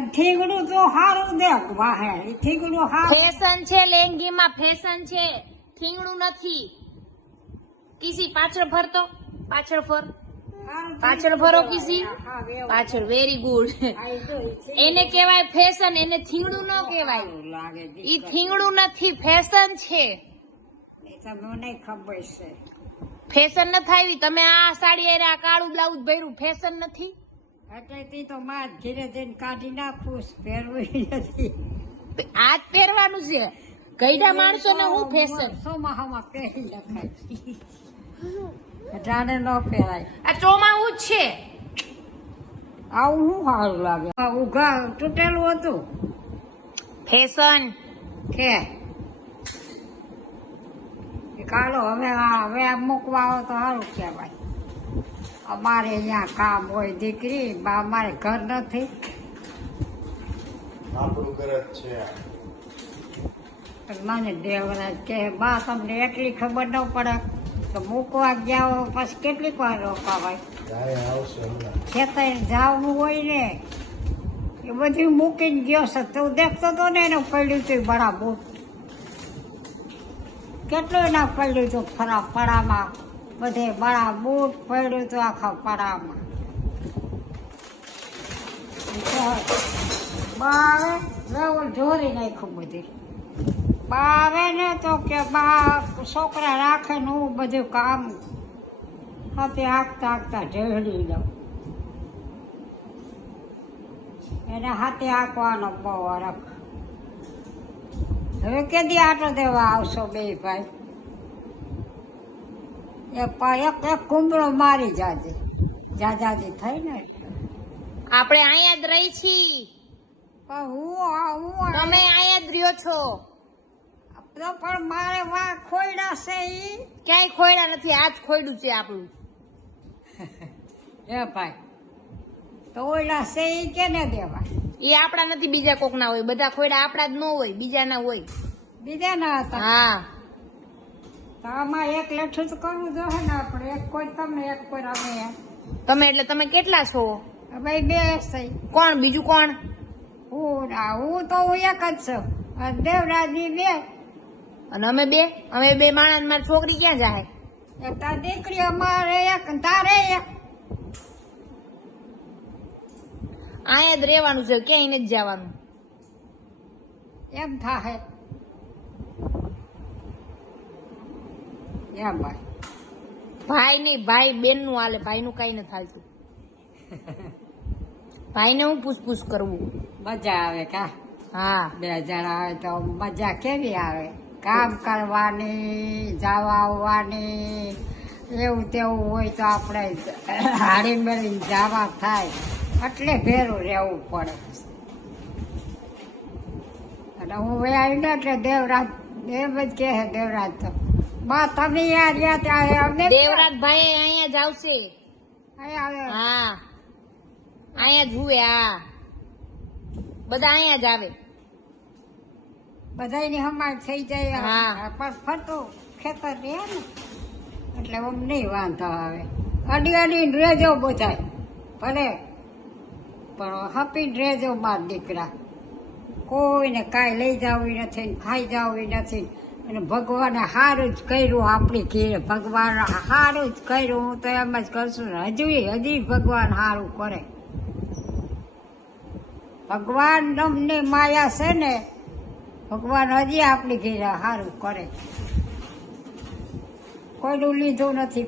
થીગડું તો હારું દેખ વાહે. ઠીકડું હારું. ફેશન છે લેંગીમાં ફેશન છે. ઠીંગડું નથી. કિસી પાછળ ફરતો પાછળ ફર. પાછળ ફરો કિસી. પાછળ વેરી ગુડ એને કહેવાય ફેશન એને થીંગડું ન કહેવાય. ઈ થીંગડું નથી ફેશન છે. ખબર છે. ફેશન નથી આવી. તમે આ સાડી આ કાળું બ્લાઉઝ ભર્યું ફેશન નથી? એટલે તી તો માં ઘીરે જઈને કાઢી નાખું પહેરવું નથી. આ જ પહેરવાનું છે? ગઈડા માણસો ને હું ફેશન? ચોમાહામાં પહેરી નખાય અટાણે ન પહેરાય. આ ચોમાહું જ છે. આવું શું સારું લાગે? ઉઘા તૂટેલું હતું. ફેશન. કે? કાલો હવે હવે મૂકવા આવો તો સારું કહેવાય. અમારે અહીંયા કામ હોય દીકરી અમારે ઘર નથી. આપણું ઘર જ છે મને દેવરાજ કે બા તમને એટલી ખબર ન પડે તો મૂકવા ગયા હો પછી કેટલીક વાર રોકાવાય ખેતર જવું હોય ને એ બધું મૂકીને ગયો છે. તું દેખતો તો ને એનું પડ્યું હતું બરાબર. કેટલું ના પડ્યું હતું ખરા પડામાં. બધે બળા બૂટ પડ્યું હતું આખા પડામાં. બાવે બેવું ઢોરી નાખ્યું બધી. બાવે ને તો કે બા, છોકરા રાખે ને હું બધું કામ હાથે હાંકતા હાંકતા ઢેળી દઉં એને હાથે આંકવાનો બહુ અરખ હવે કેદી આટો દેવા આવશો બે ભાઈ? એક પા- એક એક કુંબળો મારી જાજે. જાજાજી થઈ ને આપણે અહીંયા જ રહી છી. હું હું આ- તમે અહીંયા જ રહ્યો છો. તો પણ મારે વા ખોયડા છે ઈ. ક્યાંય ખોયડા નથી આજ ખોયડું છે આપણું. એ ભાઈ તો ઓયડા છે ઈ કેને દેવા એ આપણા નથી બીજા કોક ના હોય. બધા ખોયડા આપણા જ ન હોય બીજા ના હોય. બીજા ના હતા? હા. તો આમાં એક લેઠું જ કરવું જોઈએ ને આપણે. એક કોઈ તમે એક કોઈ અમે તમે એટલે તમે કેટલા છો? ભાઈ બે થઈ કોણ? બીજું કોણ? હું હું તો હું એક જ છું. દેવરાજી બે. અને અમે બે? અમે બે માણસ મારી છોકરી ક્યાં જાય? એક તાર દીકરી અમારે એક તારે એક. અહીંયા જ રહેવાનું છે ક્યાંય નથી જવાનું. એમ થાય એમ ભાઈ. ભાઈ નહીં ભાઈ બેનનું હાલે ભાઈ નું કઈ નથી હાલતું. ભાઈ ને હું પૂછપૂછ કરવું? મજા આવે કા? હા. બે જણા આવે તો મજા કેવી આવે? કામ કરવાની જવા આવવાની એવું તેવું હોય તો આપણે હાડી મેળવીને જવા થાય. એટલે ભેરું રહેવું પડે. અને હું આવી ને એટલે દેવરાજ દેવ જ કહે દેવરાજ તો. બા તમે યાર ત્યાં અમને દેવરાજ ભાઈ અહીંયા જ આવશે. અહીંયા હા. અહીંયા જુએ હા. બધા અહીંયા જ આવે. બધાયની હમાર થઈ જાય હા. પણ ફરતું ખેતર રહે ને એટલે આમ નહીં વાંધો આવે. અડી અડી રેજો બધાય ભલે. પણ હપી રેજો માર દીકરા. કોઈને કાંઈ લઈ જવું નથી ખાઈ જવું નથી અને ભગવાને સારું જ કર્યું આપણી ઘેર. ભગવાન સારું જ કર્યું. હું તો એમ જ કરશું ને હજુ હજી ભગવાન સારું કરે. ભગવાન નમની માયા છે ને, ભગવાન હજી આપણી ઘેર સારું કરે. કોઈનું લીધું નથી.